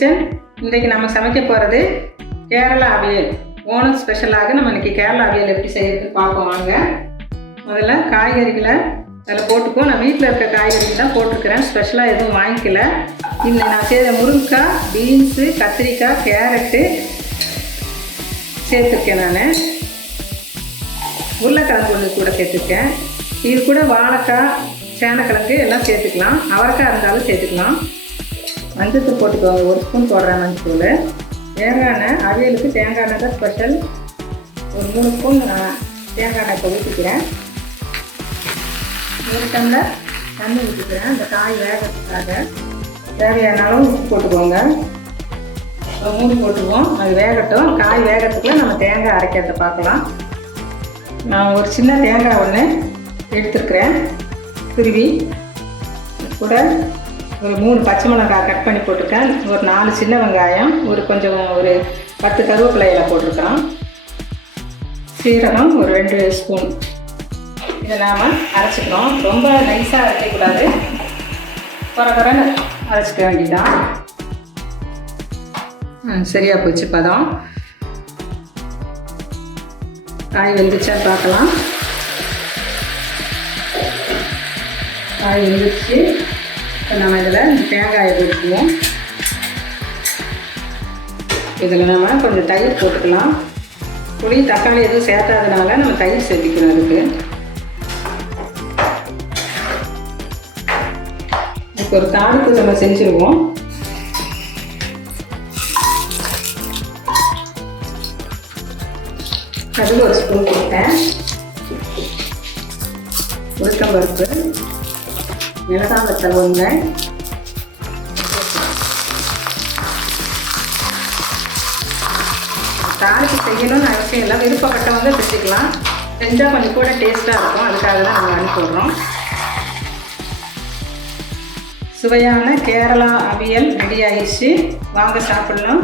Kitchen. இன்றைக்கி நம்ம சமைக்க போகிறது கேரளா அவியல். ஓணம் ஸ்பெஷலாக நம்ம இன்றைக்கி கேரளா அவியல் எப்படி செய்யறது பார்ப்போம் வாங்க. முதல்ல காய்கறிகளை அதில் போட்டுப்போம். நான் வீட்டில் இருக்க காய்கறிகள் தான் போட்டிருக்கிறேன், ஸ்பெஷலாக எதுவும் வாங்கிக்கல. இன்னும் நான் செய்த முருங்கைக்காய், பீன்ஸு, கத்திரிக்காய், கேரட்டு சேர்த்துருக்கேன். நான் உருளைக்கிழங்கு ஒன்று கூட சேர்த்துருக்கேன். இது கூட வாழைக்காய், சேனக்கிழங்கு எல்லாம் சேர்த்துக்கலாம். அவரைக்காய் இருந்தாலும் சேர்த்துக்கலாம். மஞ்சத்தூள் போட்டுக்கோங்க, 1 ஸ்பூன் போடுறேன் மஞ்சத்தூள். தேங்காய் எண்ணெய், அவியலுக்கு தேங்காய் எண்ணெய் தான் ஸ்பெஷல். ஒரு 3 ஸ்பூன் தேங்காய் எண்ணெய் இப்போ ஊற்றிக்கிறேன். 1 டம்ளர் தண்ணி ஊற்றிக்கிறேன். இந்த காய் வேகிறதுக்காக தேவையான அளவு உப்பு போட்டுக்கோங்க. மூடி போட்டுக்குவோம், அது வேகட்டும். காய் வேகிறதுக்குள்ள நம்ம தேங்காய் அரைக்கிறத பார்க்கலாம். நான் ஒரு சின்ன தேங்காய் ஒன்று எடுத்துருக்கிறேன் துருவி. கூட ஒரு 3 பச்சை மிளகாய் கட் பண்ணி போட்டிருக்கேன். ஒரு 4 சின்ன வெங்காயம், ஒரு 10 கருவேப்பிலையில போட்டிருக்கோம். சீரகம் ஒரு 2 ஸ்பூன். இதை நாம் அரைச்சிக்கிறோம். ரொம்ப நைஸாக அரைக்கக்கூடாது, குறைன்னு அரைச்சிக்க வேண்டியதான். சரியாக போச்சு பதம். காய் வெந்துச்சான்னு பார்க்கலாம். காய் வெந்துச்சு. இப்போ நம்ம இதில் தேங்காயை போட்டுக்குவோம். இதில் நம்ம கொஞ்சம் தயிர் போட்டுக்கலாம். புளி தக்காளி எதுவும் சேர்த்தாதனால நம்ம தயிர் சேர்த்துக்கணும். அதுக்கு இப்போ ஒரு தாளிப்பு நம்ம செஞ்சுருவோம். அதில் 1 ஸ்பூன் போட்டேன். உளுத்தம் பருப்பு, மிளகாய் வத்தல் 1. தாளிப்பு செய்யணும்னு அவசியம் இல்லை, விருப்பப்பட்டவங்க செஞ்சுக்கலாம். செஞ்சால் கொஞ்சம் கூட டேஸ்ட்டாக இருக்கும், அதுக்காக தான் நம்ம அனுப்பிடுறோம். சுவையான கேரளா அவியல் ரெடி ஆகிடுச்சு. வாங்க சாப்பிடலாம்.